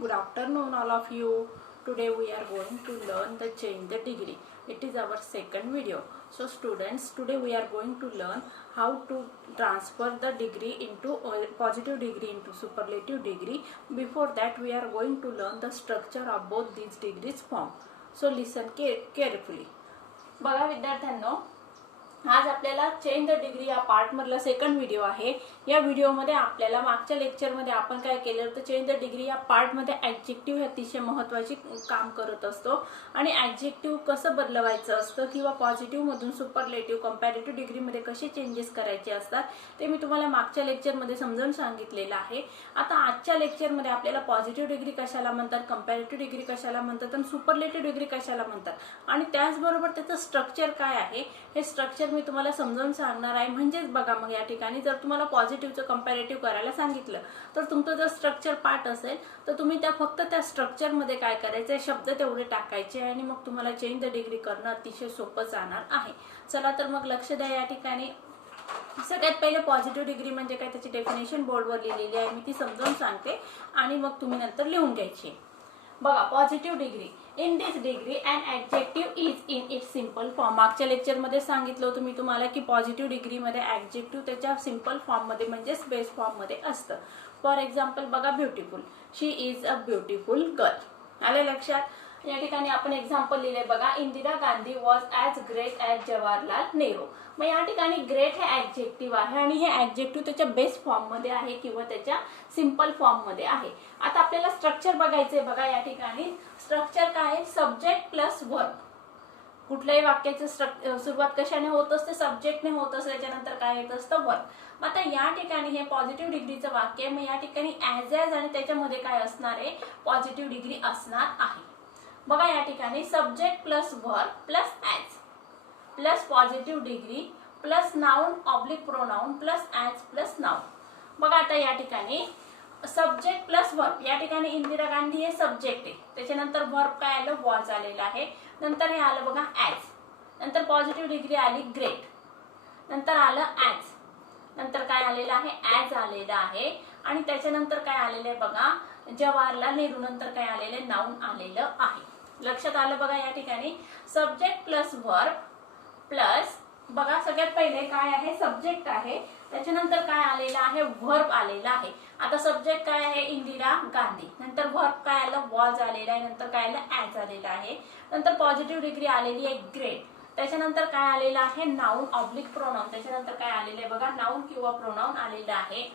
Good afternoon, all of you. Today we are going to learn the change the degree. It is our second video. So students, today we are going to learn how to transfer the degree into positive degree into superlative degree. Before that, we are going to learn the structure of both these degrees form. So listen carefully. बघा विद्यार्थ्यांनो, आज आपल्याला change the degree या part मधला second video आहे. या व्हिडिओमध्ये आपल्याला मागच्या लेक्चर मध्ये आपण काय केलं होतं, चेंज द डिग्री या पार्ट मध्ये ऍडजेक्टिव्ह हे अतिशय महत्त्वाचे काम करत असतो आणि ऍडजेक्टिव्ह कसं बदलवायचं असतं किंवा पॉझिटिव्ह मधून सुपरलेटिव्ह कंपॅरेटिव्ह डिग्री मध्ये कसे चेंजेस करायचे असतात ते मी तुम्हाला मागच्या लेक्चर मध्ये समजावून सांगितलेलं आहे. आता आजच्या लेक्चर मध्ये आपल्याला पॉझिटिव्ह डिग्री कशाला म्हणतात, कंपॅरेटिव्ह डिग्री कशाला म्हणतात आणि सुपरलेटिव्ह डिग्री कशाला म्हणतात आणि त्याचबरोबर त्याचं स्ट्रक्चर काय आहे हे स्ट्रक्चर मी तुम्हाला समजावून सांगणार आहे. म्हणजेच बघा, मग या ठिकाणी जर तुम्हाला पॉझिटिव्हचं कंपॅरेटिव्ह करायला सांगितलं तर तुमचं जर स्ट्रक्चर पार्ट असेल तर तुम्ही फक्त त्या स्ट्रक्चर मध्ये काय करायचं, शब्द तेवढे टाकायचे आणि मग तुम्हाला चेंज द डिग्री करणं अतिशय सोपं जाणार आहे. चला तर मग लक्ष द्या. या ठिकाणी सगळ्यात पहिले पॉझिटिव्ह डिग्री म्हणजे काय त्याची डेफिनेशन बोर्डवर लिहिलेली आहे, मी ती समजावून सांगते आणि मग तुम्ही नंतर लिहून घ्यायची. बघा, positive degree in this degree and adjective is in its simple form. मागच्या लेक्चर मध्ये सांगितलं होतं मी तुम्हाला की पॉझिटिव्ह डिग्री मध्ये ऍडजेक्टिव्ह त्याच्या सिंपल फॉर्म मध्ये म्हणजेच बेस फॉर्म मध्ये असतं. फॉर एक्झाम्पल बघा, beautiful, she is a beautiful girl. आले लक्षात? या ठिकाणी आपण एक्झाम्पल लिहिले बघा, Indira Gandhi was as great as Jawaharlal Nehru. मग या ठिकाणी ग्रेट हे ऍडजेक्टिव्ह आहे आणि हे ऍडजेक्टिव्ह त्याच्या बेस फॉर्म मध्ये आहे किंवा त्याच्या सिंपल फॉर्म मध्ये आहे. आता आपल्याला स्ट्रक्चर बघायचंय. बघा, या ठिकाणी स्ट्रक्चर काय आहे, सब्जेक्ट प्लस वर्ब. कुठल्याही वाक्याची सुरुवात कशाने होत असते, सब्जेक्टने होत असते, त्याच्यानंतर काय येत असतं, वर्ब. आता या ठिकाणी हे पॉझिटिव्ह डिग्रीचं वाक्य आहे. मग या ठिकाणी ॲज आणि त्याच्यामध्ये काय असणार आहे, पॉझिटिव्ह डिग्री असणार आहे. बघा, या ठिकाणी subject plus verb plus as plus positive degree plus noun oblique pronoun plus as plus noun. बघा, आता या ठिकाणी सब्जेक्ट प्लस वर्ब. या ठिकाणी इंदिरा गांधी हे सब्जेक्ट आहे, त्याच्यानंतर वर्ब काय आलं, वॉज आलेलं आहे. नंतर हे आलं बघा ॲज, नंतर पॉझिटिव्ह डिग्री आली ग्रेट, नंतर आलं ॲज, नंतर काय आलेलं आहे, ॲज आलेलं आहे आणि त्याच्यानंतर काय आलेलं आहे बघा, जवाहरलाल नेहरू. नंतर काय आलेलं आहे, नाउन आलेलं आहे. लक्षात आलं? बघा, या ठिकाणी सब्जेक्ट प्लस वर्ब प्लस, बघा सगळ्यात पहिले काय आहे, सब्जेक्ट आहे, त्याच्यानंतर काय आलेलं आहे, वर्ब आलेला आहे. आता सब्जेक्ट काय आहे, इंदिरा गांधी, नंतर वर्ब काय आलं, वॉज आलेला आहे, नंतर काय आलं, ॲज आलेलं आहे, नंतर पॉझिटिव्ह डिग्री आलेली आहे ग्रेट, त्याच्यानंतर काय आलेलं आहे, नाउन ऑब्लिक प्रोनाउन, त्याच्यानंतर काय आलेलं आहे बघा, नाउन किंवा प्रोनाउन आलेलं आहे.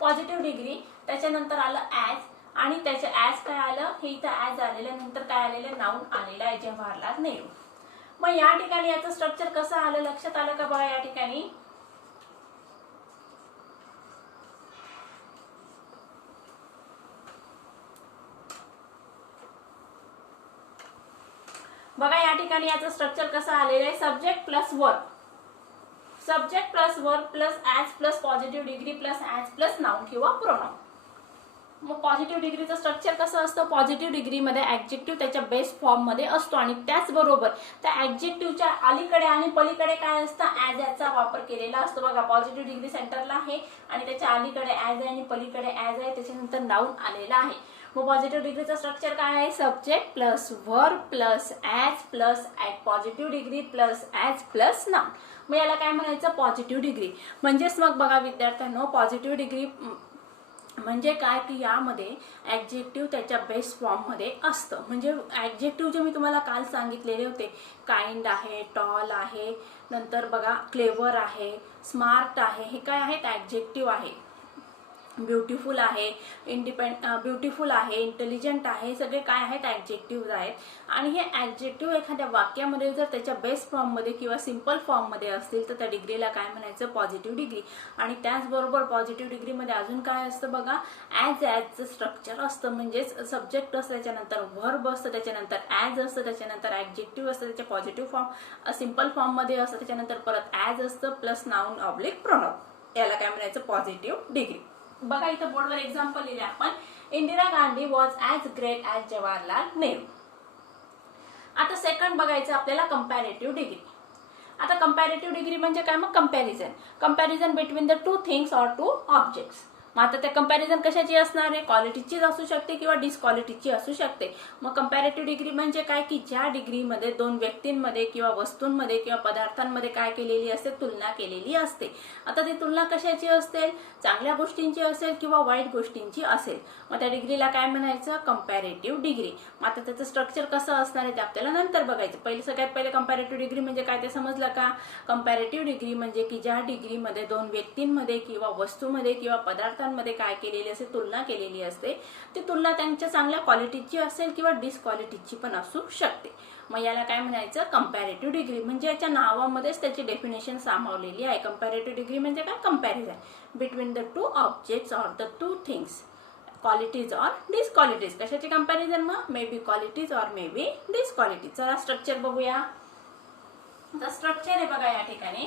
पॉझिटिव्ह डिग्री, त्याच्यानंतर आलं ॲज आणि त्याच्या ॲज काय आलं, हे इथं ॲज आलेलं, नंतर काय आलेलं, नाउन आलेलं आहे, जवाहरलाल नेहरू. मग या ठिकाणी याचं स्ट्रक्चर कसं आलं, लक्षात आलं का? बघा, या ठिकाणी बघा, या ठिकाणी याचं स्ट्रक्चर कसं आलेलं आहे, subject plus verb, subject plus verb plus as plus positive degree plus as plus noun किंवा प्रोनाउन. मग पॉझिटिव्ह डिग्रीचं स्ट्रक्चर कसं असतं, पॉझिटिव्ह डिग्रीमध्ये ऍडजेक्टिव्ह त्याच्या बेस फॉर्म मध्ये असतो आणि त्याचबरोबर त्या ऍडजेक्टिव्हच्या अलीकडे आणि पलीकडे काय असतं, ॲज याचा वापर केलेला असतो. बघा, पॉझिटिव्ह डिग्री सेंटरला आहे आणि त्याच्या अलीकडे ॲज आहे आणि पलीकडे ॲज आहे, त्याच्यानंतर नाउन आलेला आहे. मग पॉझिटिव्ह डिग्रीचं स्ट्रक्चर काय आहे, subject plus verb plus as plus positive degree plus as plus noun. मग याला काय म्हणायचं, पॉझिटिव्ह डिग्री. म्हणजेच मग बघा विद्यार्थ्यांनो, पॉझिटिव्ह डिग्री म्हणजे काय की यामध्ये ऍडजेक्टिव्ह त्याच्या बेस फॉर्म मध्ये असतं. म्हणजे ऍडजेक्टिव्ह जे मी तुम्हाला काल सांगितलेले होते, काइंड आहे, टॉल आहे, नंतर बघा क्लेवर आहे, स्मार्ट आहे, हे काय आहेत, ऍडजेक्टिव्ह आहे. ब्युटिफुल आहे, ब्युटिफुल आहे, इंटेलिजंट आहे, सगळे काय आहेत, ऍडजेक्टिव्ह आहेत. आणि हे ऍडजेक्टिव्ह एखाद्या वाक्यामध्ये जर त्याच्या बेस फॉर्म मध्ये किंवा सिंपल फॉर्म मध्ये असतील तर त्या डिग्रीला काय म्हणायचं, पॉझिटिव्ह डिग्री. आणि त्याचबरोबर पॉझिटिव्ह डिग्री मध्ये अजून काय असतं बघा, ॲजचं स्ट्रक्चर असतं. म्हणजेच सब्जेक्ट असतं, त्याच्यानंतर वर्ब असतं, त्याच्यानंतर ॲज असतं, त्याच्यानंतर ऍडजेक्टिव्ह असतं, त्याच्या पॉझिटिव्ह फॉर्म सिंपल फॉर्म मध्ये असतं, त्याच्यानंतर परत ॲज असतं प्लस नाउन ऑब्लिक प्रोनाउन. याला काय म्हणायचं, पॉझिटिव्ह डिग्री. बघा, इथं बोर्डवर एक्झाम्पल लिहिले आपण, Indira Gandhi was as great as Jawaharlal Nehru. आता सेकंड बघायचं आपल्याला, कंपॅरेटिव्ह डिग्री. आता कंपॅरेटिव्ह डिग्री म्हणजे काय, मग comparison between the two things or two objects. मग आता त्या कंपॅरिझन कशाची असणार आहे, क्वालिटीचीच असू शकते किंवा डिसक्वालिटीची असू शकते. मग कंपॅरेटिव्ह डिग्री म्हणजे काय की ज्या डिग्रीमध्ये दोन व्यक्तींमध्ये किंवा वस्तूंमध्ये किंवा पदार्थांमध्ये काय केलेली असते, तुलना केलेली असते. आता ती तुलना कशाची असेल, चांगल्या गोष्टींची असेल किंवा वाईट गोष्टींची असेल. मग त्या डिग्रीला काय म्हणायचं, कंपॅरेटिव्ह डिग्री. मग आता त्याचं स्ट्रक्चर कसं असणार आहे ते आपल्याला नंतर बघायचं. सगळ्यात पहिले कंपॅरेटिव्ह डिग्री म्हणजे काय ते समजलं का. कंपॅरेटिव्ह डिग्री म्हणजे की ज्या डिग्रीमध्ये दोन व्यक्तींमध्ये किंवा वस्तूमध्ये किंवा पदार्थांमध्ये काय केलेली असते, तुलना केलेली असते. ती तुलना त्यांच्या चांगल्या क्वालिटीची असेल किंवा डिसक्वालिटीची पण असू शकते. मग याला काय म्हणायचं, कंपॅरेटिव्ह डिग्री. म्हणजे याच्या नावामध्येच त्याची डेफिनेशन सामावलेली आहे. कंपॅरेटिव्ह डिग्री म्हणजे काय, comparison between the two objects or the two things, qualities और डिसक्वालिटीज. कशाची कंपॅरिझन, मग मे बी क्वालिटीज और मे बी डिसक्वालिटीज. चला स्ट्रक्चर बघूया. तर स्ट्रक्चर आहे बघा या ठिकाणी.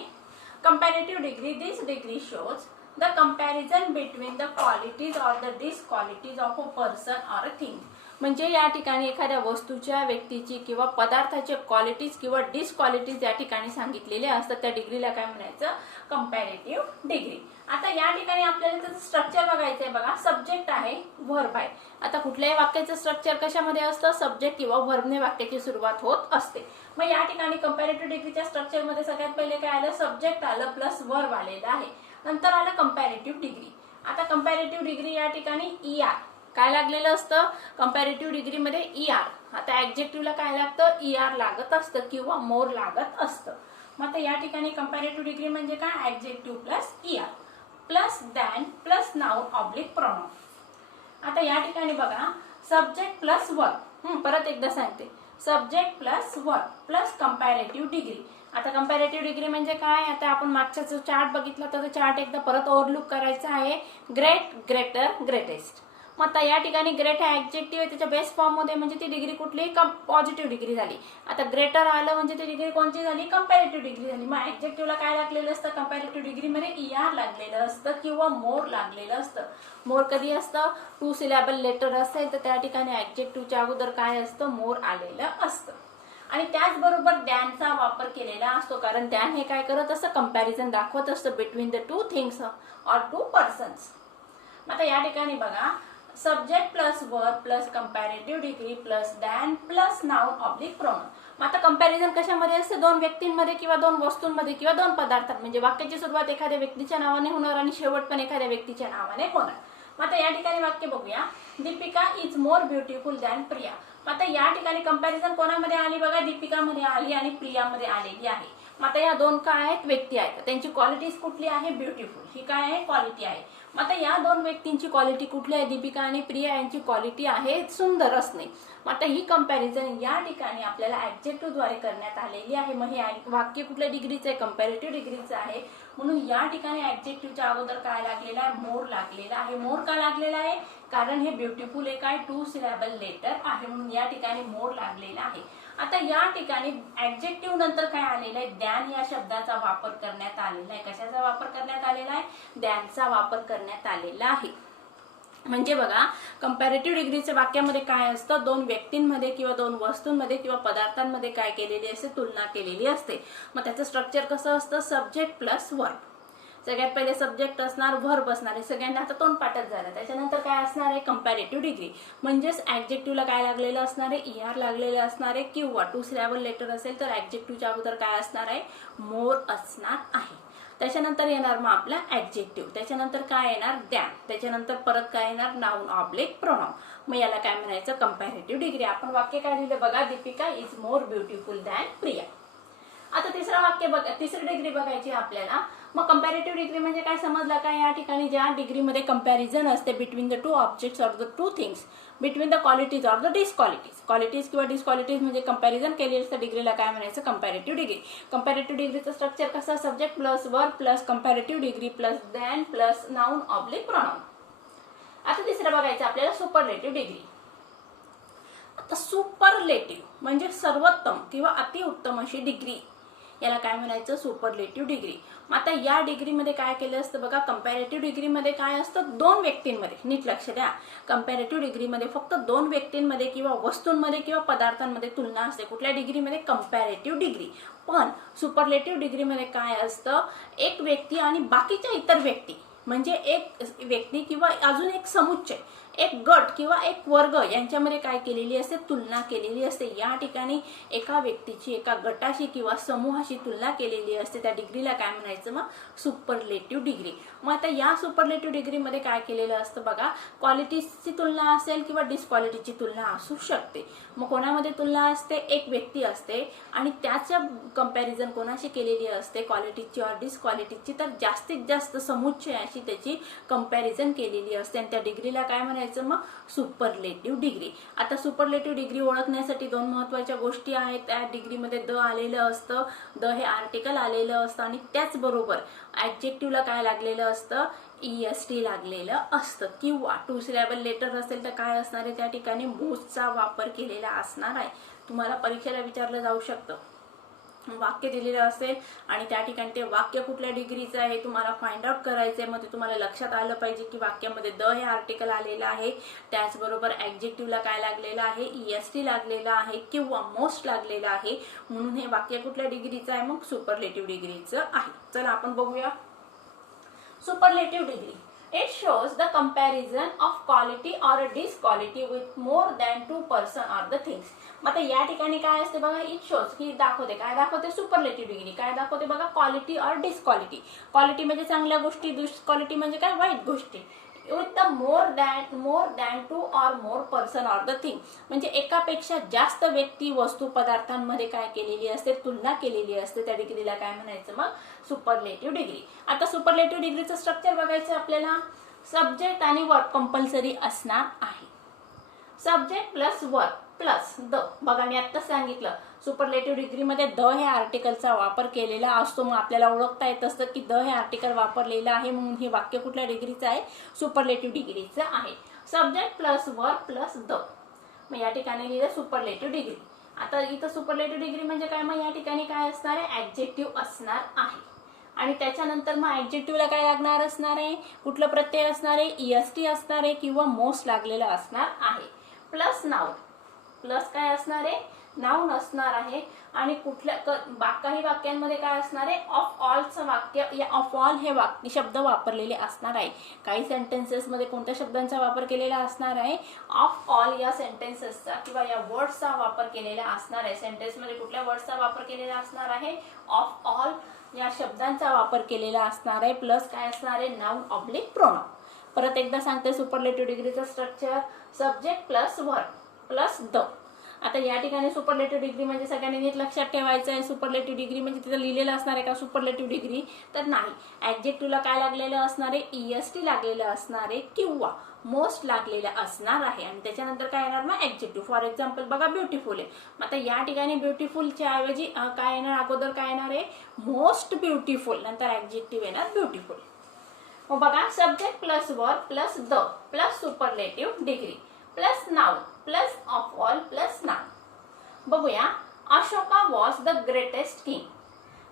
Comparative degree, this degree shows the comparison between the qualities और द डिसक्वालिटीज ऑफ अ पर्सन और अ थिंग. म्हणजे या ठिकाणी एखाद्या वस्तूच्या, व्यक्तीची किंवा पदार्थाचे क्वालिटीज किंवा डिसक्वालिटीज या ठिकाणी सांगितलेले असतात. त्या डिग्रीला काय म्हणायचं, कंपॅरेटिव्ह डिग्री. आता या ठिकाणी आपल्याला त्याचं स्ट्रक्चर बघायचंय बघा. सब्जेक्ट आहे, व्हर्ब आहे. आता कुठल्याही वाक्याचं स्ट्रक्चर कशामध्ये असतं, सब्जेक्ट किंवा व्हर्बने वाक्याची सुरुवात होत असते. मग या ठिकाणी कंपॅरेटिव्ह डिग्रीच्या स्ट्रक्चरमध्ये सगळ्यात पहिले काय आलं, सब्जेक्ट आलं प्लस व्हर्ब आलेलं आहे. नंतर आलं कंपॅरेटिव्ह डिग्री. आता कंपॅरेटिव्ह डिग्री या ठिकाणी ER काय लागलेलं असतं, कंपॅरेटिव्ह डिग्रीमध्ये ER. आता ऍडजेक्टिव्हला काय लागतं, ER लागत असतं किंवा मोर लागत असतं. मग आता या ठिकाणी कंपॅरेटिव्ह डिग्री म्हणजे काय, adjective plus ER plus than plus noun oblique pronoun. आता या ठिकाणी बघा, सब्जेक्ट प्लस वर्ब. परत एकदा सांगते, subject plus verb plus comparative degree. आता कंपॅरेटिव्ह डिग्री म्हणजे काय, आता आपण मागचा जो चार्ट बघितला तर चार्ट एकदा परत ओव्हरलुक करायचा आहे. Great, greater, greatest. मग आता या ठिकाणी ग्रेट हा ऍडजेक्टिव्ह आहे, त्याच्या बेस फॉर्म मध्ये, म्हणजे ती डिग्री कुठली, पॉझिटिव्ह डिग्री झाली. आता ग्रेटर आलं म्हणजे ती डिग्री कोणती झाली, कंपॅरेटिव्ह डिग्री झाली. मग ऍडजेक्टिव्हला काय लागलेलं असतं, कंपॅरेटिव्ह डिग्रीमध्ये ER लागलेलं असतं किंवा मोर लागलेलं असतं. मोर कधी असतं, 2 सिलॅबल लेटर असेल तर त्या ठिकाणी ऍडजेक्टिव्हच्या अगोदर काय असतं, मोर आलेलं असतं. आणि त्याचबरोबर दॅनचा वापर केलेला असतो, कारण दॅन हे काय करत असतं, कंपॅरिझन दाखवत असतं between the two things or to persons. आता या ठिकाणी बघा, subject plus verb plus comparative degree plus than plus noun oblique pronoun. मग आता कंपॅरिझन कशामध्ये असते, दोन व्यक्तींमध्ये किंवा दोन वस्तूंमध्ये किंवा दोन पदार्थांमध्ये. म्हणजे वाक्याची सुरुवात एखाद्या व्यक्तीच्या नावाने होणार आणि शेवट पण एखाद्या व्यक्तीच्या नावाने होणार. मग आता या ठिकाणी वाक्य बघूया, Deepika is more beautiful than Priya. मग आता या ठिकाणी कंपॅरिझन कोणामध्ये आली बघा, दीपिकामध्ये आली आणि प्रियामध्ये आलेली आहे. मग आता या दोन काय आहेत, व्यक्ती आहेत. त्यांची क्वालिटीज कुठली आहे, ब्युटिफुल. ही काय आहे, क्वालिटी आहे. मग आता या दोन व्यक्तींची क्वालिटी कुठली आहे, दीपिका आणि प्रिया यांची क्वालिटी आहे सुंदर असणे. मग आता ही कंपॅरिझन या ठिकाणी आपल्याला ऍडजेक्टिव्ह द्वारे करण्यात आलेली आहे. मग हे वाक्य कुठल्या डिग्रीचं आहे, कंपॅरेटिव्ह डिग्रीचं आहे. म्हणून या ठिकाणी ऍडजेक्टिव्हच्या अगोदर काय लागलेला आहे, मोर लागलेला आहे. मोर का लागलेला आहे, कारण हे ब्युटिफुल एक आहे, 2 सिलॅबल लेटर आहे, म्हणून या ठिकाणी मोर लागलेला आहे. आता या ठिकाणी ऍडजेक्टिव्ह नंतर काय आलेलं आहे, दॅन या शब्दाचा वापर करण्यात आलेला आहे. कशाचा वापर करण्यात आलेला आहे, दॅनचा वापर करण्यात आलेला आहे. म्हणजे बघा, कंपॅरेटिव्ह डिग्रीच्या वाक्यामध्ये काय असतं, दोन व्यक्तींमध्ये किंवा दोन वस्तूंमध्ये किंवा पदार्थांमध्ये काय केलेली असते, तुलना केलेली असते. मग त्याचं स्ट्रक्चर कसं असतं, सब्जेक्ट प्लस वर्ब. सगळ्यात पहिले सब्जेक्ट असणार, व्हर्ब असणार आहे. सगळ्यांना आता तोंडपाठच झालं. त्याच्यानंतर काय असणार आहे, कंपॅरेटिव्ह डिग्री. म्हणजेच ऍडजेक्टिव्हला काय लागलेलं असणार आहे, ER लागलेलं असणार आहे किंवा 2 सिलॅबल लेटर असेल तर ऍडजेक्टिव्हच्या अगोदर काय असणार आहे, मोर असणार आहे. त्याच्यानंतर येणार मग आपला ऍडजेक्टिव्ह. त्याच्यानंतर काय येणार, दॅन. त्याच्यानंतर परत काय येणार, नाउन ऑब्लिक प्रोनाउन. मग याला काय म्हणायचं, कंपॅरेटिव्ह डिग्री. आपण वाक्य काय लिहिलं बघा, Deepika is more beautiful than Priya. आता तिसरं वाक्य बघा, तिसरी डिग्री बघायची आपल्याला. मग कंपॅरेटिव्ह डिग्री म्हणजे काय समजला का, या ठिकाणी ज्या डिग्रीमध्ये कंपॅरिझन असते between the two objects or the two things, between the qualities or the disqualities. Qualities किंवा डिसक्वालिटीज म्हणजे कंपॅरिझन केलेली असतं डिग्रीला काय म्हणायचं, कंपॅरेटिव्ह डिग्री. कंपॅरेटिव्ह डिग्रीचं स्ट्रक्चर कसं, subject plus verb plus comparative degree plus than plus noun oblique pronoun. आता तिसरं बघायचं आपल्याला, सुपरलेटिव्ह डिग्री. आता सुपरलेटिव्ह म्हणजे सर्वोत्तम किंवा अतिउत्तम अशी डिग्री, याला काय म्हणायचं, सुपरलेटिव्ह डिग्री. आता या डिग्रीमध्ये काय केलं असतं बघा, कंपॅरेटिव्ह डिग्रीमध्ये काय असतं, दोन व्यक्तींमध्ये. नीट लक्ष द्या, कंपॅरेटिव्ह डिग्रीमध्ये फक्त दोन व्यक्तींमध्ये किंवा वस्तूंमध्ये किंवा पदार्थांमध्ये तुलना असते. कुठल्या डिग्रीमध्ये, कंपॅरेटिव्ह डिग्री. पण सुपरलेटिव्ह डिग्रीमध्ये काय असतं, एक व्यक्ती आणि बाकीच्या इतर व्यक्ती म्हणजे एक व्यक्ती किंवा अजून एक समुच्चय, एक गट किंवा एक वर्ग यांच्यामध्ये काय केलेली असते, तुलना केलेली असते. या ठिकाणी एका व्यक्तीची एका गटाशी किंवा समूहाशी तुलना केलेली असते. त्या डिग्रीला काय म्हणायचं, मग सुपरलेटिव्ह डिग्री. मग आता या सुपरलेटिव्ह डिग्रीमध्ये काय केलेलं असतं बघा, क्वालिटीची तुलना असेल किंवा डिसक्वालिटीची तुलना असू शकते. मग कोणामध्ये तुलना असते, एक व्यक्ती असते आणि त्याच्या कंपॅरिझन कोणाशी केलेली असते, क्वालिटीची और डिसक्वालिटीची, तर जास्तीत जास्त समुच्चयाशी त्याची कंपॅरिझन केलेली असते आणि त्या डिग्रीला काय म्हणायचं, मग सुपरलेटिव्ह डिग्री. आता सुपरलेटिव्ह डिग्री ओळखण्यासाठी दोन महत्त्वाच्या गोष्टी आहेत. त्या डिग्रीमध्ये द आलेलं असतं, द हे आर्टिकल आलेलं असतं आणि त्याचबरोबर ॲडजेक्टिव्हला काय लागलेलं असतं, EST लागलेलं असतं. किंवा टू सिलेबल लेटर असेल तर काय असणार आहे, त्या ठिकाणी मोस्टचा वापर केलेला असणार आहे. तुम्हाला परीक्षेला विचारलं जाऊ शकतं, वाक्य दिलेलं असेल आणि त्या ठिकाणी ते वाक्य कुठल्या डिग्रीचं आहे तुम्हाला फाइंड आउट करायचं आहे. मग ते तुम्हाला लक्षात आलं पाहिजे की वाक्यामध्ये द हे आर्टिकल आलेलं आहे, त्याचबरोबर ॲडजेक्टिव्हला काय लागलेलं आहे, EST लागलेलं आहे किंवा मोस्ट लागलेलं आहे. म्हणून हे वाक्य कुठल्या डिग्रीचं आहे, मग सुपरलेटिव्ह डिग्रीचं आहे. चला आपण बघूया superlative degree. It shows the comparison of quality or disquality with more than 2 person or the things. मग आता या ठिकाणी काय असते बघा, इट शोज ही दाखवते, काय दाखवते, सुपरलेटिव्ह डिग्री काय दाखवते बघा, क्वालिटी और डिसक्वालिटी. क्वालिटी म्हणजे चांगल्या गोष्टी, डिसक्वालिटी म्हणजे काय, वाईट गोष्टी. विथ द मोर दॅन 2 और मोर पर्सन और द थिंग, म्हणजे एकापेक्षा जास्त व्यक्ती, वस्तू, पदार्थांमध्ये काय केलेली असते, तुलना केलेली असते. त्या डिग्रीला काय म्हणायचं, मग सुपरलेटिव्ह डिग्री. आता सुपरलेटिव्ह डिग्रीचं स्ट्रक्चर बघायचं आपल्याला. सब्जेक्ट आणि वर्ब कंपल्सरी असणार आहे. Subject plus verb plus the. बघा मी आत्ताच सांगितलं, सुपरलेटिव्ह डिग्रीमध्ये द हे आर्टिकलचा वापर केलेला असतो. मग आपल्याला ओळखता येत असतं की द हे आर्टिकल वापरलेलं आहे, म्हणून हे वाक्य कुठल्या डिग्रीचं आहे, सुपरलेटिव्ह डिग्रीचं आहे. Subject plus verb plus the, मग या ठिकाणी लिहिलं सुपरलेटिव्ह डिग्री. आता इथं सुपरलेटिव्ह डिग्री म्हणजे काय, मग या ठिकाणी काय असणार आहे, ॲडजेक्टिव्ह असणार आहे आणि त्याच्यानंतर मग ॲडजेक्टिव्हला काय लागणार असणार आहे, कुठलं प्रत्यय असणार आहे, EST असणार आहे किंवा मोस्ट लागलेलं असणार आहे. प्लस नाउन, प्लस काय असणार आहे, नाउन असणार आहे. आणि कुठल्या काही वाक्यांमध्ये काय असणार आहे, ऑफ ऑलचं वाक्य या ऑफ ऑल हे वाक्य शब्द वापरलेले असणार आहे. काही सेंटेन्सेसमध्ये कोणत्या शब्दांचा वापर केलेला असणार आहे, ऑफ ऑल या सेंटेन्सेसचा किंवा या वर्ड्सचा वापर केलेला असणार आहे. सेंटेन्समध्ये कुठल्या वर्ड्सचा वापर केलेला असणार आहे, ऑफ ऑल या शब्दांचा वापर केलेला असणार आहे. प्लस काय असणार आहे, नाउन ऑब्लिक प्रोनाउन. परत एकदा सांगते सुपरलेटिव्ह डिग्रीचं structure, subject plus verb plus the. आता या ठिकाणी सुपरलेटिव्ह डिग्री म्हणजे सगळ्यांनी नीट लक्षात ठेवायचं आहे, सुपरलेटिव्ह डिग्री म्हणजे तिथं लिहिलेलं असणार आहे का सुपरलेटिव्ह डिग्री, तर नाही. ॲडजेक्टिव्हला काय लागलेलं असणार आहे, EST लागलेलं असणार आहे किंवा मोस्ट लागलेलं असणार आहे आणि त्याच्यानंतर काय येणार, मग ॲडजेक्टिव्ह. फॉर एक्झाम्पल बघा ब्युटिफुल आहे, मग आता या ठिकाणी ब्युटिफुलच्या ऐवजी काय येणार, अगोदर काय येणार आहे, मोस्ट ब्युटिफुल, नंतर ॲडजेक्टिव्ह येणार ब्युटिफुल. मग बघा, subject plus verb plus the plus superlative degree plus noun plus of all plus noun. बघूया, Ashoka was the greatest king.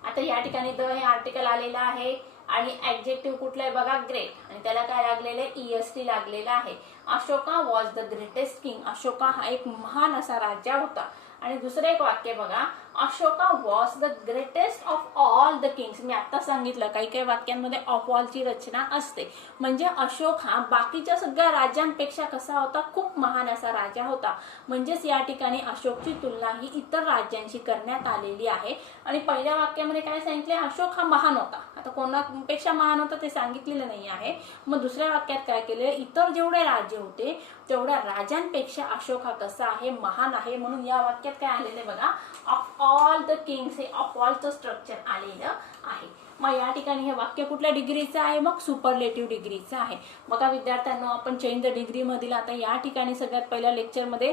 आता या ठिकाणी द हे आर्टिकल आलेलं आहे आणि ॲडजेक्टिव्ह कुठलं आहे बघा, ग्रेट, आणि त्याला काय लागलेलं आहे, EST लागलेला आहे. Ashoka was the greatest king, Ashoka हा एक महान असा राजा होता. आणि दुसरं एक वाक्य बघा, Ashoka was the greatest of all the kings. मी आता सांगितलं काही काही वाक्यांमध्ये ऑफ ऑलची रचना असते, म्हणजे अशोक हा बाकीच्या सगळ्या राजांपेक्षा कसा होता, खूप महान असा राजा होता. म्हणजेच या ठिकाणी अशोकची तुलना ही इतर राज्यांशी करण्यात आलेली आहे. आणि पहिल्या वाक्यामध्ये काय सांगितले, अशोक हा महान होता. आता कोणापेक्षा महान होता ते सांगितलेलं नाही आहे. मग दुसऱ्या वाक्यात काय केले, इतर जेवढे राज्य होते तेवढ्या राजांपेक्षा अशोक हा कसा आहे, महान आहे. म्हणून या वाक्यात काय आलेलं बघा, ऑफ ऑल द किंग्स, हे ऑफ ऑलचं स्ट्रक्चर आलेलं आहे. मग या ठिकाणी हे वाक्य कुठल्या डिग्रीचं आहे, मग सुपरलेटिव्ह डिग्रीचं आहे. बघा विद्यार्थ्यांना, आपण चेंज द डिग्री मधील आता या ठिकाणी सगळ्यात पहिल्या लेक्चरमध्ये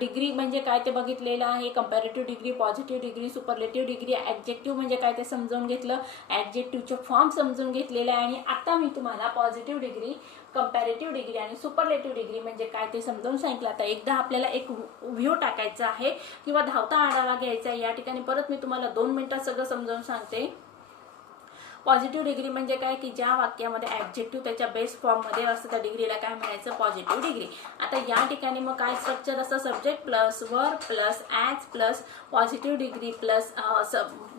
डिग्री म्हणजे काय ते बघितलेलं आहे. Comparative degree, positive degree, superlative degree, adjective म्हणजे काय ते समजावून घेतलं, ॲडजेक्टिव्हचे फॉर्म समजून घेतलेले आहे. आणि आता मी तुम्हाला पॉझिटिव्ह डिग्री, कंपॅरेटिव्ह डिग्री आणि सुपरलेटिव्ह डिग्री म्हणजे काय ते समजावून सांगितलं. आता एकदा आपल्याला एक व्ह्यू टाकायचा आहे किंवा धावता आढावा घ्यायचा आहे. या ठिकाणी परत मी तुम्हाला 2 मिनिटात सगळं समजावून सांगते. पॉझिटिव्ह डिग्री म्हणजे काय की ज्या वाक्यामध्ये ॲडजेक्टिव्ह त्याच्या बेस फॉर्ममध्ये असतं त्या डिग्रीला काय म्हणायचं, पॉझिटिव्ह डिग्री. आता या ठिकाणी मग काय स्ट्रक्चर असतं, subject plus verb plus as plus positive degree plus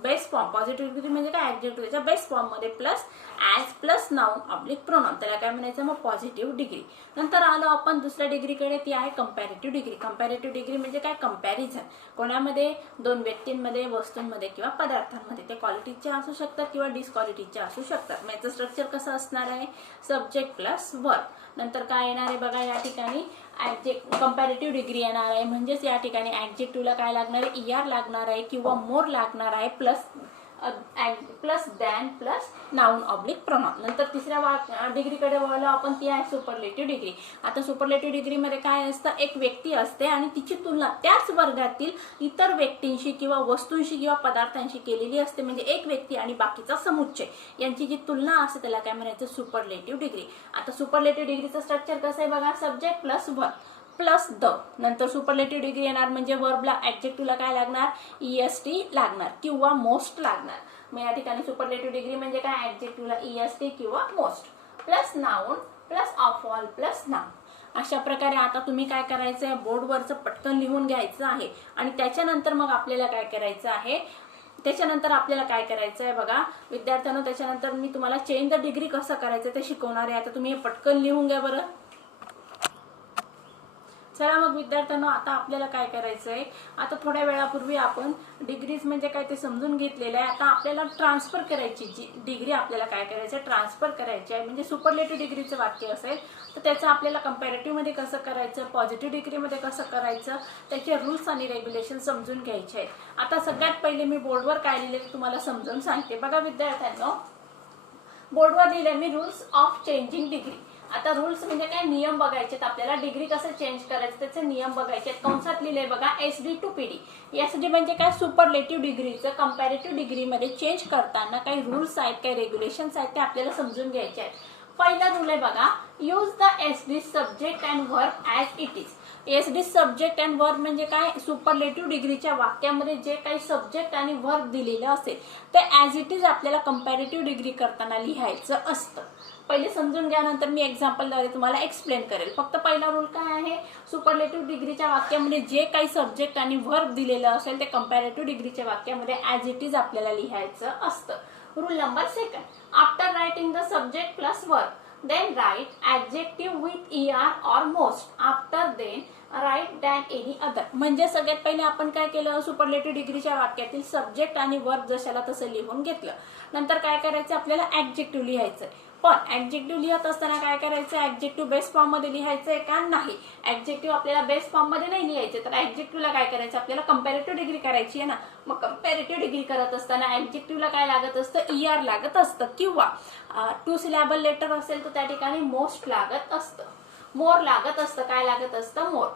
base form. Positive degree म्हणजे काय, ॲडजेक्टिव्ह त्याच्या बेस फॉर्ममध्ये plus as plus noun oblique pronoun, त्याला काय म्हणायचं मग पॉझिटिव्ह डिग्री. नंतर आलो आपण दुसऱ्या डिग्रीकडे, ती आहे कंपॅरेटिव्ह डिग्री. कंपॅरेटिव्ह डिग्री म्हणजे काय, कंपॅरिझन. कोणामध्ये, दोन व्यक्तींमध्ये, वस्तूंमध्ये किंवा पदार्थांमध्ये. ते क्वालिटीचे असू शकतात किंवा डिसक्वालिटीचे असू शकतात. मग याचं स्ट्रक्चर कसं असणार आहे, सब्जेक्ट प्लस वर्ब. नंतर काय येणार आहे बघा, या ठिकाणी कंपॅरेटिव्ह डिग्री येणार आहे. म्हणजेच या ठिकाणी ॲडजेक्टिव्हला काय लागणार आहे, ER लागणार आहे किंवा मोर लागणार आहे plus than plus noun oblique pronoun. नंतर तिसऱ्या डिग्रीकडे वळलो आपण, ती आहे सुपरलेटिव्ह डिग्री. आता सुपरलेटिव्ह डिग्रीमध्ये काय असतं, एक व्यक्ती असते आणि तिची तुलना त्याच वर्गातील इतर व्यक्तींशी किंवा वस्तूंशी किंवा पदार्थांशी केलेली असते. म्हणजे एक व्यक्ती आणि बाकीचा समुच्चय यांची जी तुलना असते त्याला काय म्हणायचं, सुपरलेटिव्ह डिग्री. आता सुपरलेटिव्ह डिग्रीचं स्ट्रक्चर कसं आहे बघा, subject plus verb plus the. नंतर सुपरलेटिव्ह डिग्री येणार म्हणजे वर्बला, ॲडजेक्टिव्हला काय लागणार, EST लागणार किंवा मोस्ट लागणार. मग या ठिकाणी सुपरलेटिव्ह डिग्री म्हणजे काय, ॲडजेक्टिव्हला EST किंवा most plus noun plus of all plus noun. अशा प्रकारे आता तुम्ही काय करायचं आहे, बोर्डवरचं पटकन लिहून घ्यायचं आहे आणि त्याच्यानंतर मग आपल्याला काय करायचं आहे, त्याच्यानंतर आपल्याला काय करायचं आहे बघा विद्यार्थ्यांनो, त्याच्यानंतर मी तुम्हाला चेंज द डिग्री कसं करायचं ते शिकवणार आहे. आता तुम्ही हे पटकन लिहून घ्या बरं. चला मग विद्यार्थ्यांनो, आता आपल्याला काय करायचं आहे, आता थोड्या वेळापूर्वी आपण डिग्रीज म्हणजे काय ते समजून घेतलेलं आहे. आता आपल्याला ट्रान्सफर करायची, जी डिग्री आपल्याला काय करायचं आहे, ट्रान्सफर करायची आहे. म्हणजे सुपरलेटिव्ह डिग्रीचं वाक्य असेल तर त्याचं आपल्याला कंपॅरेटिव्हमध्ये कसं करायचं, पॉझिटिव्ह डिग्रीमध्ये कसं करायचं, त्याचे रूल्स आणि रेग्युलेशन समजून घ्यायचे आहेत. आता सगळ्यात पहिले मी बोर्डवर काय लिहिले तुम्हाला समजून सांगते. बघा विद्यार्थ्यांनो, बोर्डवर लिहिले मी रूल्स ऑफ चेंजिंग डिग्री. आता रूल्स म्हणजे काय, नियम बघायचे आपल्याला, डिग्री कसं चेंज करायचं त्याचे नियम बघायचे. कंसात लिहिले बघा SD to PD. SD म्हणजे काय, सुपरलेटिव्ह डिग्रीचं कंपॅरेटिव्ह डिग्रीमध्ये चेंज करताना काही रूल्स आहेत, काही रेग्युलेशन्स आहेत, ते आपल्याला समजून घ्यायचे आहेत. पहिला रूल आहे बघा, use the SD subject and verb as it is. SD subject and verb म्हणजे काय, सुपरलेटिव्ह डिग्रीच्या वाक्यामध्ये जे काही सब्जेक्ट आणि वर्ब दिलेलं असेल ते ॲज इट इज आपल्याला कंपॅरेटिव्ह डिग्री करताना लिहायचं असतं. पहिले समजून घ्या, नंतर मी एक्झाम्पलद्वारे तुम्हाला एक्सप्लेन करेल. फक्त पहिला रूल काय आहे, सुपरलेटिव्ह डिग्रीच्या वाक्यामध्ये जे काही सब्जेक्ट आणि वर्ब दिलेलं असेल ते कंपॅरेटिव्ह डिग्रीच्या वाक्यामध्ये ॲज इट इज आपल्याला लिहायचं असतं. Rule number second, after writing the subject plus verb then write adjective with ER or most. After then write than any other. म्हणजे सगळ्यात पहिले आपण काय केलं, सुपरलेटिव्ह डिग्रीच्या वाक्यातील सब्जेक्ट आणि वर्ब जशाला तसं लिहून घेतलं. नंतर काय करायचं, आपल्याला ॲडजेक्टिव्ह लिहायचं. पण ॲडजेक्टिव्ह लिहत असताना काय करायचं, ॲडजेक्टिव्ह बेस फॉर्म मध्ये लिहायचंय का, नाही. ॲडजेक्टिव्ह आपल्याला बेस फॉर्म मध्ये नाही लिहायचे, तर ॲडजेक्टिव्हला काय करायचं, आपल्याला कंपॅरेटिव्ह डिग्री करायची आहे ना. मग कंपॅरेटिव्ह डिग्री करत असताना ॲडजेक्टिव्हला काय लागत असतं, ER लागत असतं किंवा 2 सिलॅबल लेटर असेल तर त्या ठिकाणी मोस्ट लागत असतं, मोर लागत असतं. काय लागत असतं, मोर,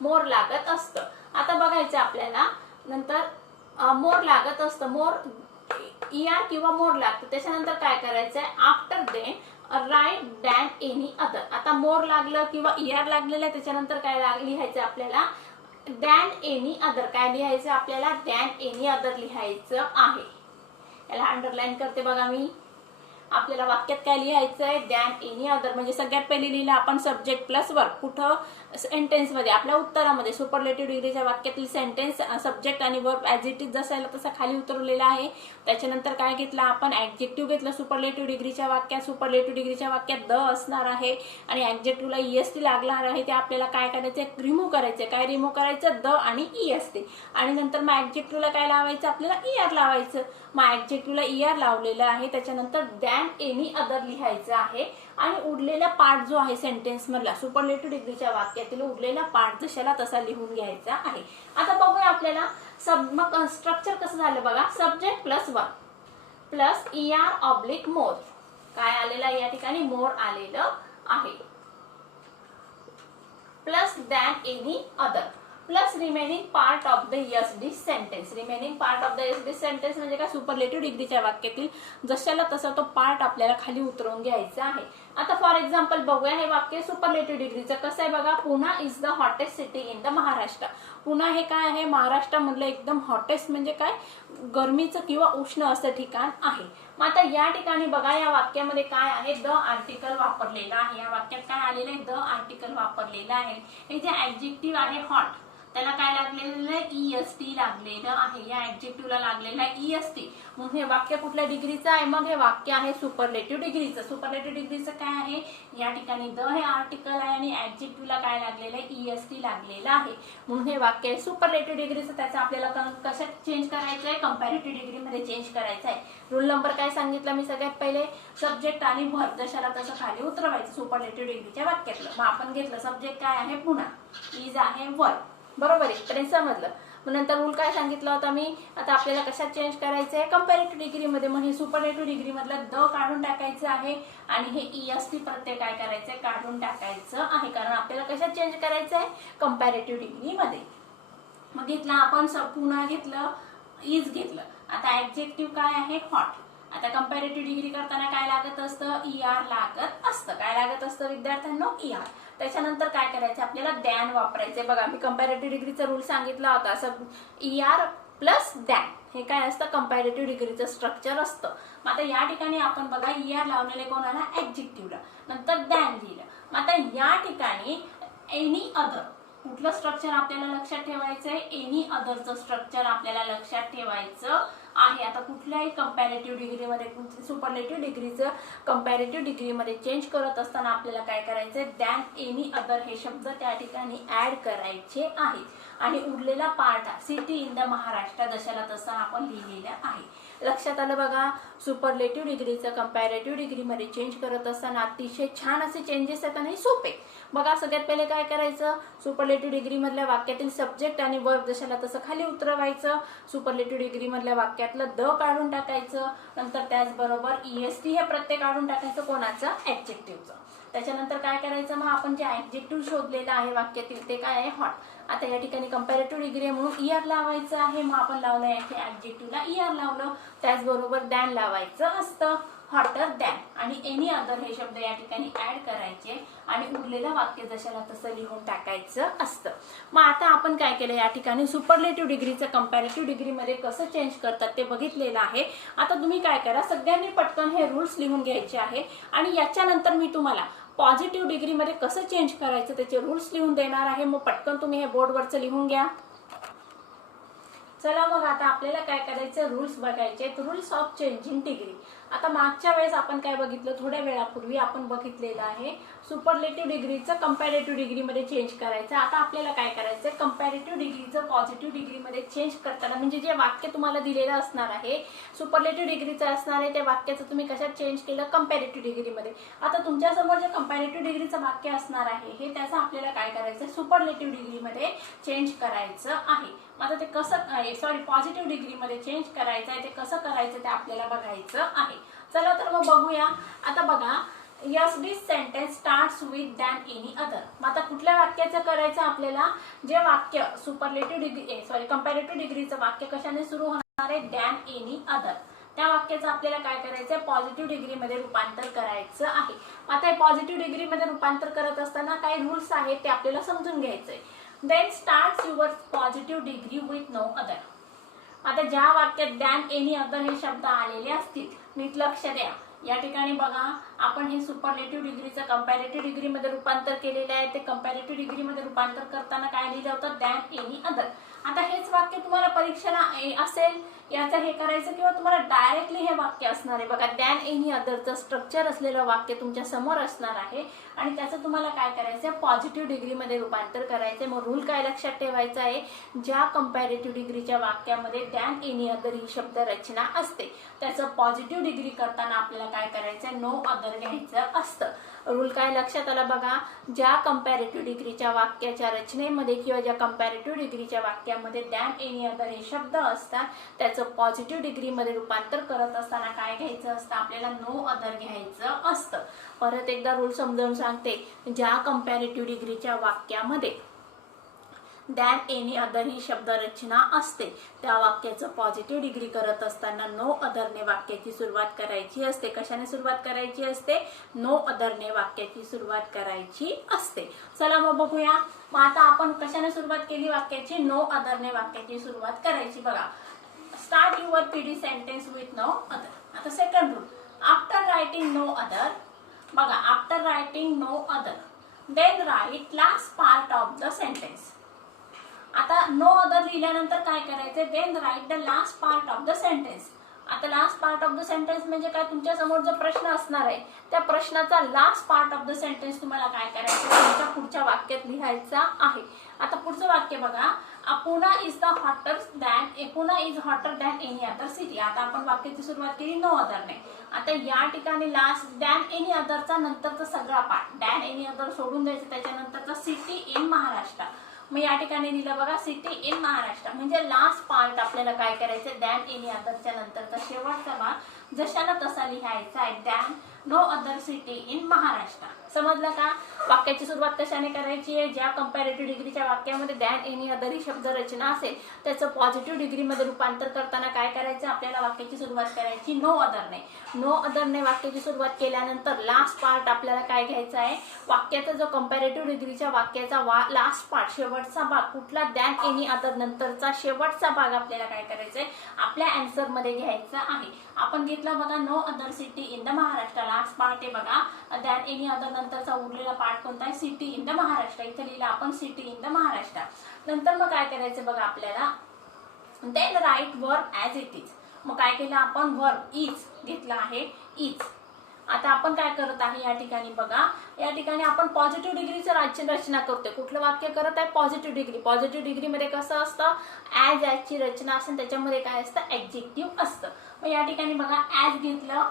मोर लागत असतं. आता बघायचं आपल्याला, नंतर मोर लागत असतं, मोर ER किंवा मोर लागतं. त्याच्यानंतर काय करायचंय, after then write than any other. आता मोर लागलं किंवा ER लागलेलं आहे, त्याच्यानंतर काय लिहायचं आपल्याला, दॅन एनी अदर. काय लिहायचं आपल्याला, दॅन एनी अदर लिहायचं आहे. याला अंडरलाईन करते बघा मी. आपल्याला वाक्यात काय लिहायचंय, दॅन एनी अदर. म्हणजे सगळ्यात पहिले लिहिलं आपण सब्जेक्ट प्लस वर्ब. कुठं, सेंटेन्स मध्ये, आपल्या उत्तरामध्ये. सुपरलेटिव्ह डिग्रीच्या वाक्यातील सेंटेन्स सब्जेक्ट आणि वर्ब ॲज इट इज जसायला तसा खाली उतरवलेला आहे. त्याच्यानंतर काय घेतलं आपण, ॲडजेक्टिव्ह घेतलं सुपरलेटिव्ह डिग्रीच्या वाक्यात. सुपरलेटिव्ह डिग्रीच्या वाक्यात द असणार आहे आणि ॲडजेक्टिव्हला EST लागणार आहे. ते आपल्याला काय करायचं, रिमूव्ह करायचं. काय रिमूव्ह करायचं, द आणि EST. आणि नंतर मग ॲडजेक्टिव्हला काय लावायचं, आपल्याला ER लावायचं. मग ॲडजेक्टिव्हला ER लावलेलं आहे. त्याच्यानंतर दॅन एनी अदर लिहायचं आहे. आणि उरलेला पार्ट जो आहे सेंटेन्स मधला, सुपरलेटिव्ह डिग्रीच्या वाक्यातील उरलेला पार्ट जशाला तसा लिहून घ्यायचा आहे. आता बघूया आपल्याला मग स्ट्रक्चर कसं झालं बघा, subject plus verb plus ER oblique more. काय आलेलं आहे या ठिकाणी, मोर आलेलं आहे. Plus than any other plus remaining part of the SD sentence. Remaining part of the SD sentence म्हणजे काय, सुपरलेटिव्ह डिग्रीच्या वाक्यातील जशाला तसा तो पार्ट आपल्याला खाली उतरवून घ्यायचा आहे. आता फॉर एक्झाम्पल बघूया हे वाक्य सुपरलेटिव्ह डिग्रीचं कसं आहे बघा. Pune is the hottest city in the Maharashtra. Pune हे काय आहे, महाराष्ट्रामधलं एकदम हॉटेस्ट म्हणजे काय, गरमीचं किंवा उष्ण असं ठिकाण आहे. मग आता या ठिकाणी बघा या वाक्यामध्ये काय आहे, द आर्टिकल वापरलेलं आहे. या वाक्यात काय आलेलं आहे, द आर्टिकल वापरलेलं आहे. हे जे ऍडजेक्टिव्ह आहे हॉट, त्याला काय लागलेलं आहे, EST लागलेलं आहे. या ऍडजेक्टिव्हला लागलेलं आहे EST. म्हणून हे वाक्य कुठल्या डिग्रीचं आहे, मग हे वाक्य आहे सुपरलेटिव्ह डिग्रीचं. सुपरलेटिव्ह डिग्रीचं काय आहे, या ठिकाणी द हे आर्टिकल आहे आणि ऍडजेक्टिव्हला काय लागलेलं आहे, EST लागलेलं आहे. म्हणून हे वाक्य आहे सुपरलेटिव्ह डिग्रीचं. त्याचं आपल्याला कशात चेंज करायचं आहे, कंपॅरेटिव्ह डिग्रीमध्ये चेंज करायचं आहे. रूल नंबर काय सांगितलं मी सगळ्यात पहिले, सब्जेक्ट आणि व्हर्ब जशाला तसं खाली उतरवायचं सुपरलेटिव्ह डिग्रीच्या वाक्यातलं. मग आपण घेतलं सब्जेक्ट काय आहे पुणा, इज आहे व्हर्ब, बरोबर आहे, इथपर्यंत समजलं. मग नंतर रूल काय सांगितला होता मी, आता आपल्याला कशात चेंज करायचं आहे, कंपॅरेटिव्ह डिग्रीमध्ये. मग हे सुपरलेटिव्ह डिग्री मधलं द काढून टाकायचं आहे आणि हे EST प्रत्यय काय करायचं आहे, काढून टाकायचं आहे, कारण आपल्याला कशात चेंज करायचं आहे, कंपॅरेटिव्ह डिग्रीमध्ये. मग घेतलं आपण पुन्हा घेतलं, इज घेतलं. आता ऍडजेक्टिव्ह काय आहे हॉट. आता कंपॅरेटिव्ह डिग्री करताना काय लागत असतं, ER लागत असतं. काय लागत असतं विद्यार्थ्यांनो, ER. त्याच्यानंतर काय करायचं आपल्याला, दॅन वापरायचंय. बघा मी कंपॅरेटिव्ह डिग्रीचा रूल सांगितला होता, ER प्लस दॅन हे काय असतं, कंपॅरेटिव्ह डिग्रीचं स्ट्रक्चर असतं. मग आता या ठिकाणी आपण बघा ER लावलेले कोणाला, ऍडजेक्टिव्हला, नंतर दॅन लिहिलं. मग आता या ठिकाणी एनी अदर कुठलं स्ट्रक्चर आपल्याला लक्षात ठेवायचं आहे, एनी अदरचं स्ट्रक्चर आपल्याला लक्षात ठेवायचं आहे. आता कुठल्याही कंपॅरेटिव्ह डिग्रीमध्ये, सुपरलेटिव्ह डिग्रीचं कंपॅरेटिव्ह डिग्रीमध्ये चेंज करत असताना आपल्याला काय करायचंय, दॅन एनी अदर हे शब्द त्या ठिकाणी ऍड करायचे आहेत. आणि उरलेला part city in the Maharashtra जशाला तसा आपण लिहिलेला आहे. लक्षात आलं बघा. सुपरलेटिव्ह डिग्रीचं कंपॅरेटिव्ह डिग्रीमध्ये चेंज करत असताना अतिशय छान असे चेंजेस आहेत आणि सोपे. बघा सगळ्यात पहिले काय करायचं, सुपरलेटिव्ह डिग्री मधल्या वाक्यातील सब्जेक्ट आणि वर्ब जशाला तसं खाली उतरवायचं. सुपरलेटिव्ह डिग्री मधल्या वाक्यातलं द काढून टाकायचं. नंतर त्याचबरोबर EST हे प्रत्यय काढून टाकायचं, कोणाचं, ऍडजेक्टिव्हचं. त्याच्यानंतर काय करायचं, मग आपण जे ऍडजेक्टिव्ह शोधलेलं आहे वाक्यातील ते काय आहे, हॉट. आता या ठिकाणी कंपॅरेटिव्ह डिग्री म्हणून ER लावायचं आहे. मग आपण लावलं या ऍडजेक्टिव्हला ER लावलं. त्याचबरोबर दॅन लावायचं असतं, हॉटर दॅन. आणि एनी अदर हे शब्द या ठिकाणी ऍड करायचे आणि उरलेलं वाक्य जशाला तसं लिहून टाकायचं असतं. मग आता आपण काय केलं, या ठिकाणी सुपरलेटिव्ह डिग्रीचं कंपॅरेटिव्ह डिग्रीमध्ये कसं चेंज करतात ते बघितलेलं आहे. आता तुम्ही काय करा, सगळ्यांनी पटकन हे रूल्स लिहून घ्यायचे आहे आणि याच्यानंतर मी तुम्हाला पॉझिटिव्ह डिग्रीमध्ये कसं चेंज करायचं त्याचे रूल्स लिहून देणार आहे. मग पटकन तुम्ही हे बोर्डवरचं लिहून घ्या. चला मग आता आपल्याला काय करायचं, रूल्स बघायचे, रूल्स ऑफ चेंजिंग डिग्री. आता मागच्या वेळेस आपण काय बघितलं, थोड्या वेळापूर्वी आपण बघितलेलं आहे सुपरलेटिव्ह डिग्रीचं कंपॅरेटिव्ह डिग्रीमध्ये चेंज करायचं. आता आपल्याला काय करायचं, कंपॅरेटिव्ह डिग्रीचं पॉझिटिव्ह डिग्रीमध्ये चेंज करताना म्हणजे जे वाक्य तुम्हाला दिलेलं असणार आहे सुपरलेटिव्ह डिग्रीचं असणार आहे, त्या वाक्याचं तुम्ही कशात चेंज केलं, कंपॅरेटिव्ह डिग्रीमध्ये. आता तुमच्यासमोर जे कंपॅरेटिव्ह डिग्रीचं वाक्य असणार आहे हे त्याचं आपल्याला काय करायचं, सुपरलेटिव्ह डिग्रीमध्ये चेंज करायचं आहे. आता ते कसं, पॉझिटिव्ह डिग्रीमध्ये चेंज करायचं आहे, ते कसं करायचं ते आपल्याला बघायचं आहे. चला तर मग बघूया. आता बघा, yes this sentence starts with than any other. मग आता कुठल्या वाक्याचं करायचं आपल्याला, जे वाक्य सुपरलेटिव्ह डिग्री कंपॅरेटिव्ह डिग्रीचं वाक्य कशाने सुरू होणार आहे, दॅन एनी अदर, त्या वाक्याचं आपल्याला काय करायचं, पॉझिटिव्ह डिग्रीमध्ये रूपांतर करायचं आहे. आता हे पॉझिटिव्ह डिग्रीमध्ये रूपांतर करत असताना काही रूल्स आहेत ते आपल्याला समजून घ्यायचंय. Then starts your positive degree with no other. आता ज्या वाक्यात दॅन एनी अदर हे शब्द आलेले असतील, नीट लक्ष द्या. या ठिकाणी बघा, आपण हे सुपरलेटिव्ह डिग्रीचं कंपॅरेटिव्ह डिग्रीमध्ये रूपांतर केलेलं आहे. ते कंपॅरेटिव्ह डिग्रीमध्ये रूपांतर करताना काय लिहिलं होतं, दॅन एनी अदर. आता हेच वाक्य तुम्हाला परीक्षेला असेल याचं हे करायचं किंवा तुम्हाला डायरेक्टली हे वाक्य असणार आहे. बघा, दॅन एनी अदरचं स्ट्रक्चर असलेलं वाक्य तुमच्या समोर असणार आहे आणि त्याचं तुम्हाला काय करायचं, पॉझिटिव्ह डिग्रीमध्ये रूपांतर करायचं. मग रूल काय लक्षात ठेवायचा आहे, ज्या कंपॅरेटिव्ह डिग्रीच्या वाक्यामध्ये दॅन एनी अदर ही शब्द रचना असते त्याचं पॉझिटिव्ह डिग्री करताना आपल्याला काय करायचं, नो अदर घ्यायचं असतं. रूल काय लक्षात आला बघा, ज्या कंपॅरेटिव्ह डिग्रीच्या वाक्याच्या रचनेमध्ये किंवा ज्या कंपॅरेटिव्ह डिग्रीच्या वाक्यामध्ये दॅन एनी अदर हे शब्द असतात त्याचं पॉझिटिव्ह डिग्रीमध्ये रूपांतर करत असताना काय घ्यायचं असतं, आपल्याला नो अदर घ्यायचं असतं. परत एकदा रूल समजावून सांगते, ज्या कंपॅरेटिव्ह डिग्रीच्या वाक्यामध्ये दॅन एनी अदर ही शब्दरचना असते. त्या वाक्याचं पॉझिटिव्ह डिग्री करत असताना नो अदरने वाक्याची सुरुवात करायची असते. कशाने सुरुवात करायची असते? नो अदरने वाक्याची सुरुवात करायची असते. चला मग बघूया. मग आता आपण कशाने सुरुवात केली वाक्याची? नो अदरने वाक्याची सुरुवात करायची. बघा, start your PD sentence with no other. आता second rule, after writing no other. बघा, after writing no other then write last part of the sentence. आता नो अदर लिहिल्यानंतर काय करायचं? Then write the last part of the sentence. आता last part of the sentence म्हणजे काय? तुमच्या समोर जो प्रश्न असणार आहे त्या प्रश्नाचा last part of the sentence तुम्हाला काय करायचं? तुमच्या पुढच्या वाक्यात लिहायचा आहे. आता पुढचं वाक्य बघा, Pune is the hotter than Pune is hotter than any other city. आता आपण वाक्याची सुरुवात केली नो अदरने. आता या ठिकाणी लास्ट दॅन एनी अदरचा नंतरचा सगळा पार्ट, दॅन एनी अदर सोडून द्यायचं, त्याच्यानंतरचा सिटी इन महाराष्ट्र. मग या ठिकाणी दिलं बघा सिटी इन महाराष्ट्र, म्हणजे लास्ट पार्ट आपल्याला काय करायचं? दॅन एनी अदरच्या नंतरचा शेवटचा भाग जशाला तसा लिहायचा आहे, than no other city in Maharashtra. समजलं का? वाक्याची सुरुवात कशाने करायची आहे? ज्या कंपॅरेटिव्ह डिग्रीच्या वाक्यामध्ये दॅन एनी अदर ही शब्दरचना असेल त्याचं पॉझिटिव्ह डिग्रीमध्ये रूपांतर करताना काय करायचं? आपल्याला वाक्याची सुरुवात करायची नो अदरने. नो अदरने वाक्याची सुरुवात केल्यानंतर लास्ट पार्ट आपल्याला काय घ्यायचा आहे? वाक्याचा जो कंपॅरेटिव्ह डिग्रीच्या वाक्याचा लास्ट पार्ट, शेवटचा भाग कुठला? दॅन एनी अदर नंतरचा शेवटचा भाग आपल्याला काय करायचा आहे? आपल्या आन्सर मध्ये घ्यायचा आहे. आपण घेतलं बघा no other city in the Maharashtra. Last part आहे बघा, दॅन एनी अदर नंतरचा उरलेला पार्ट कोणता आहे? City in the Maharashtra. इथे लिहिलं आपण सिटी इन द महाराष्ट्र. नंतर मग काय करायचं बघा आपल्याला? Then write verb as it is. मग काय केलं आपण? वर्ब इज घेतला आहे, इज. आता आपण काय करत आहे या ठिकाणी? बघा, या ठिकाणी आपण पॉझिटिव्ह डिग्रीचं रचना करतोय. कुठलं वाक्य करत आहे? Positive degree. पॉझिटिव्ह डिग्रीमध्ये कसं असतं? ॲज ची रचना असते, त्याच्यामध्ये काय असतं? ॲडजेक्टिव्ह असतं. मग या ठिकाणी बघा, ॲज घेतलं,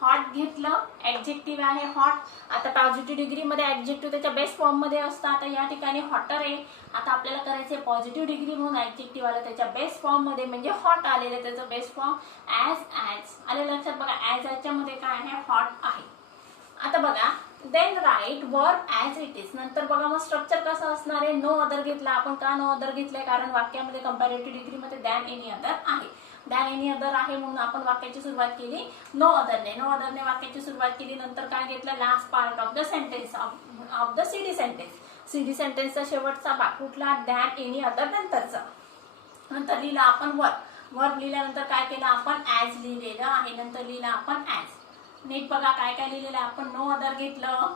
हॉट घेतलं, ॲडजेक्टिव्ह आहे हॉट. आता पॉझिटिव्ह डिग्रीमध्ये ॲडजेक्टिव्ह त्याच्या बेस्ट फॉर्म मध्ये असतं. आता या ठिकाणी हॉटर आहे. आता आपल्याला करायचं आहे पॉझिटिव्ह डिग्री म्हणून ॲडजेक्टिव्ह आलं त्याच्या बेस्ट फॉर्म मध्ये, म्हणजे हॉट आलेलं आहे त्याचं बेस्ट फॉर्म ॲज आले लक्षात. बघा, ॲज च्या मध्ये काय आहे? हॉट आहे. आता बघा, then write verb as it is. नंतर बघा मग स्ट्रक्चर कसं असणार आहे? नो अदर घेतला आपण. का नो अदर घेतलंय? कारण वाक्यामध्ये कंपॅरेटिव्ह डिग्रीमध्ये दॅन एनी अदर आहे. दॅन एनी अदर आहे म्हणून आपण वाक्याची सुरुवात केली नो अदरने. नो अदरने वाक्याची सुरुवात केली. नंतर काय घेतलं? Last part of the sentence of the CD sentence. CD सेंटेन्सचा शेवटचा भाग कुठला? दॅन एनी अदर नंतरचा. नंतर लिहिलं आपण वर्ब. वर्ब लिहिल्यानंतर काय केलं आपण? ॲज लिहिलेलं आहे. नंतर लिहिलं आपण ॲज. नीट बघा काय काय लिहिलेलं आहे आपण? नो अदर घेतलं,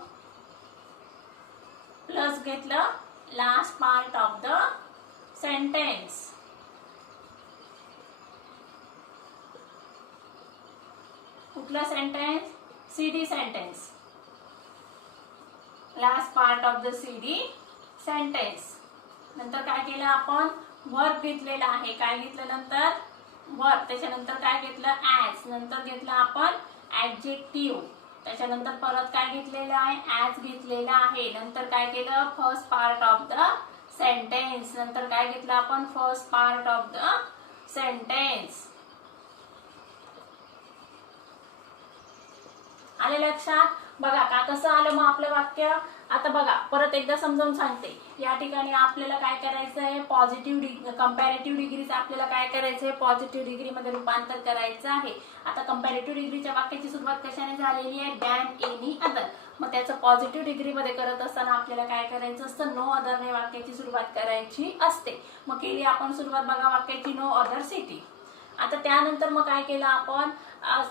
प्लस घेतलं last part of the sentence. कुठला sentence? CD sentence. Last part of the CD sentence. नंतर काय केलं आपण? वर्ब घेतलेला आहे. काय घेतलं नंतर? वर्ब. त्याच्यानंतर काय घेतलं? ॲज. नंतर घेतलं आपण ॲडजेक्टिव्ह. त्याच्यानंतर परत काय घेतलेलं आहे? ॲज घेतलेला आहे. नंतर काय केलं? First part of the sentence. नंतर काय घेतलं आपण? First part of the sentence. आले लक्षात? बघा का कसं आलं मग आपलं वाक्य? आता बघा परत एकदा समजावून सांगते. या ठिकाणी आपल्याला काय करायचं आहे? पॉझिटिव्ह कंपॅरेटिव्ह डिग्रीचं आपल्याला काय करायचं आहे? पॉझिटिव्ह डिग्रीमध्ये रूपांतर करायचं आहे. आता कंपॅरेटिव्ह डिग्रीच्या वाक्याची सुरुवात कशाने झालेली आहे? Than any other. मग त्याचं पॉझिटिव्ह डिग्रीमध्ये करत असताना आपल्याला काय करायचं असतं? नो अदरने वाक्याची सुरुवात करायची असते. मग केली आपण सुरुवात बघा वाक्याची नो अदर सिटी. आता त्यानंतर मग काय केलं आपण?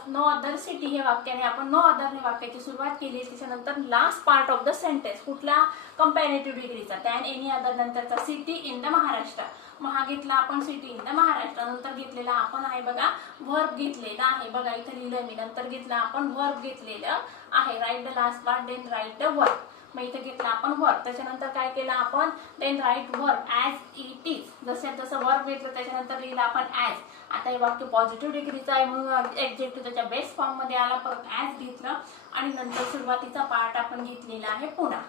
नो अदर सिटी हे वाक्याने आपण नो अदरने वाक्याची सुरुवात केली. त्याच्यानंतर last part of the sentence कुठला? कंपॅरेटिव्ह डिग्रीचा दॅन एनी अदर नंतरचा सिटी इन द महाराष्ट्र. मग हा घेतला आपण सिटी इन द महाराष्ट्र. नंतर घेतलेला आपण आहे बघा वर्ब घेतलेला आहे. बघा इथे लिहिलं मी. नंतर घेतला आपण वर्ब घेतलेलं आहे. Write the last part then write the verb. मग इथे घेतला आपण वर्ब. त्याच्यानंतर काय केलं आपण? Then write verb as it is. जसं तसं वर्ब घेतलं त्याच्यानंतर लिहिलं आपण ॲज. आता हे वाक्य पॉझिटिव्ह डिग्रीचं आहे म्हणून ॲडजेक्टिव्ह त्याच्या बेस्ट फॉर्म मध्ये आला. परत ॲज घेतलं आणि नंतर सुरुवातीचा पार्ट आपण घेतलेला आहे पुन्हा.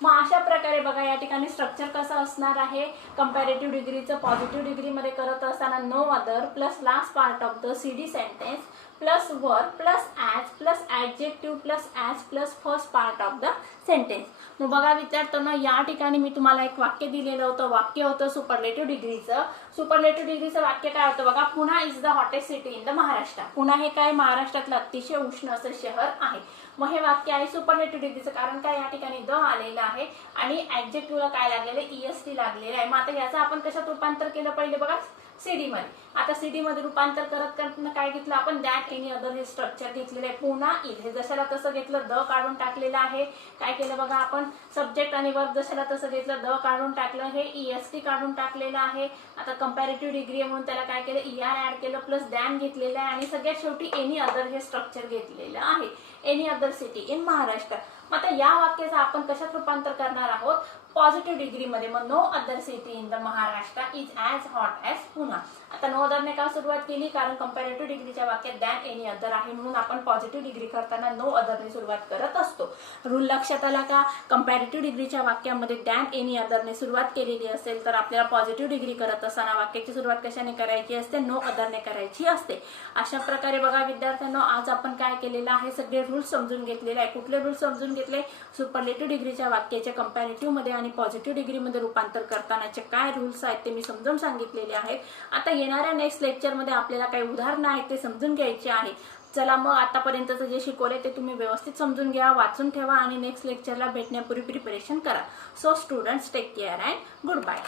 मग अशा प्रकारे बघा या ठिकाणी स्ट्रक्चर कसं असणार आहे? कंपॅरेटिव्ह डिग्रीचं पॉझिटिव्ह डिग्रीमध्ये करत असताना no other plus last part of the CD sentence plus verb plus as plus adjective plus as plus first part of the sentence. मग बघा विद्यार्थ्यांना, या ठिकाणी मी तुम्हाला एक वाक्य दिलेलं होतं. वाक्य होतं सुपरलेटिव्ह डिग्रीचं. सुपरलेटिव्ह डिग्रीचं वाक्य काय होतं बघा, Pune is the hottest city in the Maharashtra. Pune हे काय महाराष्ट्रातलं अतिशय उष्ण असं शहर आहे. मग हे वाक्य आहे सुपरलेटिव्ह डिग्रीचं. कारण काय, या ठिकाणी द आलेलं आहे आणि ॲडजेक्टिव्हला काय लागलेलं आहे, EST लागलेलं आहे. मग आता याचं आपण कशात रूपांतर केलं पहिले बघा, CD मध्ये. आता CD मध्ये रूपांतर करत काय घेतलं आपण, दॅट एनी अदर हे स्ट्रक्चर घेतलेलं आहे. पुन्हा इज हे जशाला तसं घेतलं, द काढून टाकलेलं आहे. काय केलं बघा आपण, सब्जेक्ट आणि वर्ब जशाला तसं घेतलं, द काढून टाकलं, हे EST काढून टाकलेलं आहे. आता कंपॅरेटिव्ह डिग्री म्हणून त्याला काय केलं, ER ऍड केलं, प्लस दॅन घेतलेलं आहे आणि सगळ्यात शेवटी एनी अदर हे स्ट्रक्चर घेतलेलं आहे. Any other city in Maharashtra. मग आता या वाक्याचं आपण कशात रूपांतर करणार आहोत, पॉझिटिव्ह डिग्री मध्ये. मग no other city in the Maharashtra is as hot as Pune. आता नो अदरने का सुरुवात केली, कारण कंपॅरेटिव्ह डिग्रीच्या वाक्यात दॅन एनी अदर आहे म्हणून आपण पॉझिटिव्ह डिग्री करताना नो अदरने सुरुवात करत असतो. रूल लक्षात आला का, कंपॅरेटिव्ह डिग्रीच्या वाक्यामध्ये दॅन एनी अदरने सुरुवात केलेली असेल तर आपल्याला पॉझिटिव्ह डिग्री करत असताना वाक्याची सुरुवात कशाने करायची असते, नो अदरने करायची असते. अशा प्रकारे बघा विद्यार्थ्यांनो, आज आपण काय केलेलं आहे, सगळे रूल्स समजून घेतलेले आहे. कुठले रूल्स समजून घेतले, सुपरलेटिव्ह डिग्रीच्या वाक्याचे कंपॅरेटिव्ह मध्ये आणि पॉझिटिव्ह डिग्रीमध्ये रूपांतर करतानाचे काय रूल्स आहेत ते मी समजून सांगितलेले आहेत. आता येणाऱ्या नेक्स्ट लेक्चरमध्ये आपल्याला काही उदाहरणं आहेत ते समजून घ्यायचे आहे. चला मग आतापर्यंतचं जे शिकवले ते तुम्ही व्यवस्थित समजून घ्या, वाचून ठेवा आणि नेक्स्ट लेक्चरला भेटण्यापूर्वी प्रिपरेशन करा. So students, take care and good bye.